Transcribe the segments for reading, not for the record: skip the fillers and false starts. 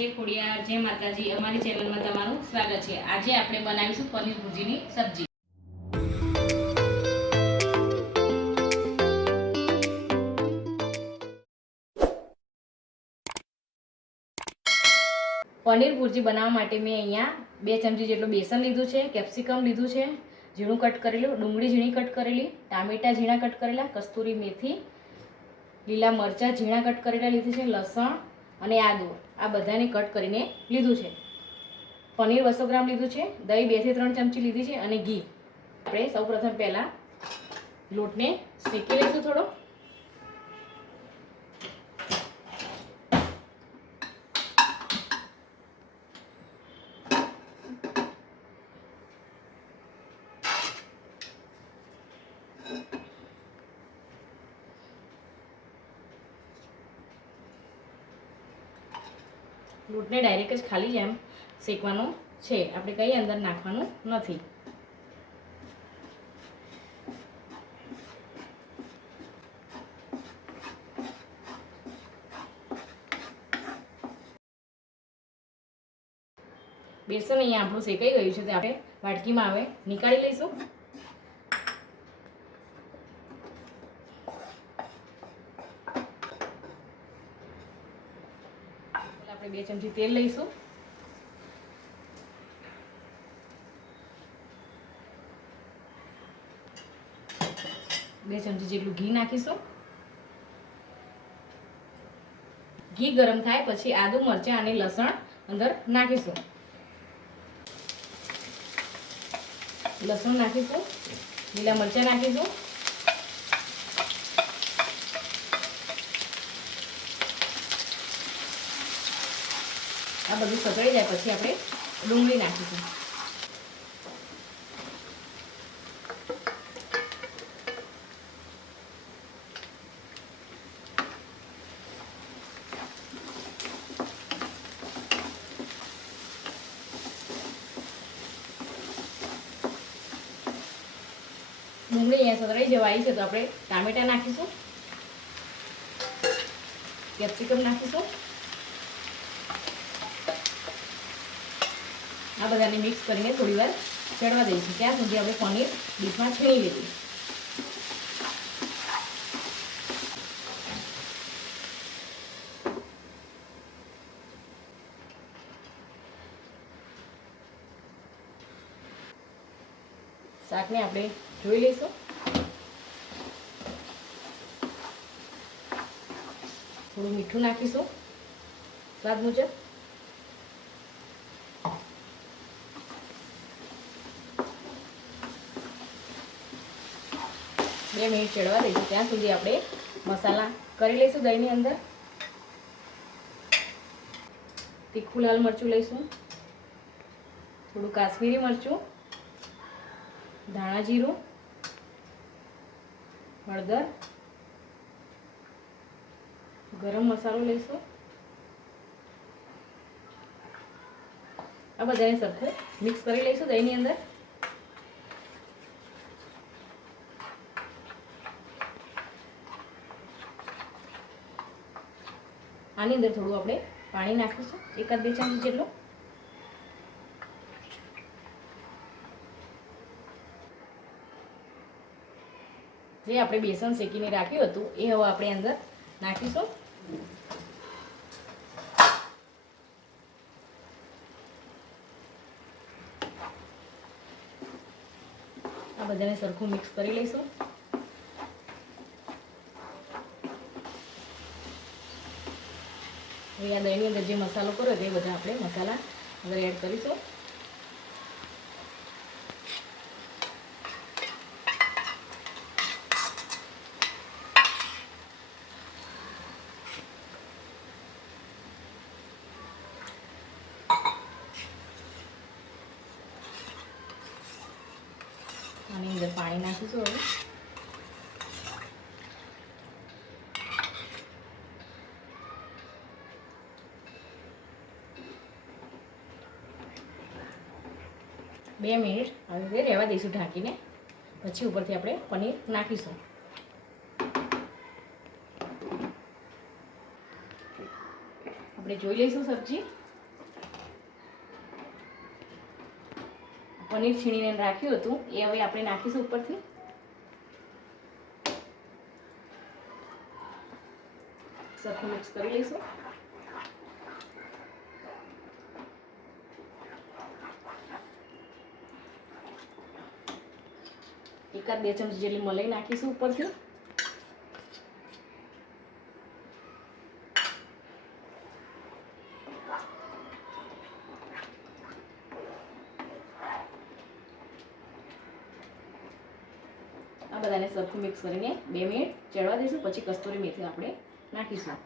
જય ખોડિયાર, જય માતાજી। અમારી ચેનલમાં તમારું સ્વાગત છે। આજે આપણે બનાવીશું પનીર ભુજીની સબ્જી। પનીર ભુજી બનાવવા માટે મેં અહીંયા 2 ચમચી જેટલું બેસન લીધું છે, કેપ્સિકમ લીધું છે, ઝીણું કટ કરેલું, ડુંગળી ઝીણી કટ કરેલી, ટામેટા ઝીણા કટ કરેલા, કસ્તુરી મેથી, લીલા મરચાં ઝીણા કટ કરેલા લીધું છે, લસણ અને આદુ આ બધાને કટ કરીને લીધું છે। પનીર 200 ગ્રામ લીધું છે, દહીં 2 થી 3 ચમચી લીધી છે અને ઘી। આપણે સૌપ્રથમ પહેલા લોટને શેકી લઈશું થોડો। લોટને ડાયરેક્ટ જ ખાલી એમ શેકવાનો છે, આપણે કંઈ અંદર નાખવાનું નથી। બેસન અહીંયા આપણું શેકાઈ ગયું છે, તે આપણે વાટકીમાં હવે નીકાળી લઈશું। આપણે 2 ચમચી તેલ લઈશું, બે ચમચી જેટલું ઘી નાખીશું। ઘી ગરમ થાય પછી આદુ મરચાં અને લસણ અંદર નાખીશું। લસણ નાખીશું, લીલા મરચાં નાખીશું, આ બધું સતળાઈ જાય પછી આપણે ડુંગળી નાખીશું। ડુંગળી અહીંયા સતળાઈ જવા આવી છે તો આપણે ટામેટા નાખીશું, કેપ્સિકમ નાખીશું, આ બધાને મિક્સ કરીને થોડી વાર ચડવા દઈશું, ત્યાં સુધી આપણે પનીર ડીશમાં છીણી લઈશું। શાકને આપણે જોઈ લઈશું, થોડું મીઠું નાખીશું સ્વાદ મુજબ, 2 મિનિટ ચડવા દઈશું, ત્યાં સુધી આપણે મસાલા કરી લઈશું। દહીંની અંદર તીખું લાલ મરચું લઈશું, થોડું કાશ્મીરી મરચું, ધાણા જીરું, હળદર, ગરમ મસાલો લઈશું। આ બધાને સરખું મિક્સ કરી લઈશું દહીંની અંદર। આની અંદર થોડું આપણે પાણી નાખીશું, 1-2 ચમચી જેટલું। જે આપણે બેસન શેકીને રાખ્યું હતું એ હવે આપણે અંદર નાખીશું। આ બધાને સરખું મિક્સ કરી લઈશું। હવે આ દહીંની અંદર જે મસાલો કર્યો તે બધા આપણે મસાલા અંદર એડ કરીશું। આની અંદર પાણી નાખીશું હવે। બે મિનિટ આવી રીતે રહેવા દઈશું ઢાંકીને, પછી ઉપરથી આપણે પનીર નાખીશું। આપણે જોઈ લઈશું સબ્જી। પનીર છીણીને રાખ્યું હતું એ હવે આપણે નાખીશું ઉપરથી. સરખું મિક્સ કરી લઈશું. એકાદ 2 ચમચી જેટલી મલાઈ નાખીશું ઉપરથી. આ બધાને સરખું મિક્સ કરીને 2 મિનિટ ચડવા દઈશું. પછી કસ્તુરી મેથી આપણે નાખીશું.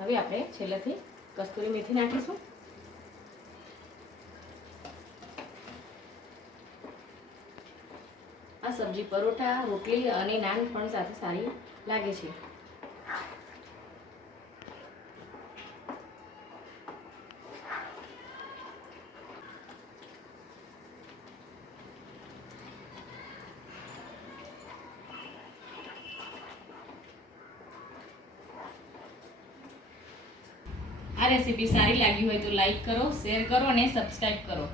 હવે આપણે છેલ્લેથી કસ્તુરી મેથી નાખીશું. આ સબ્જી પરોઠા, રોટલી અને નાન પણ સાથે સારી લાગે છે. આ રેસીપી સારી લાગી હોય તો લાઈક કરો, શેર કરો અને સબસ્ક્રાઈબ કરો.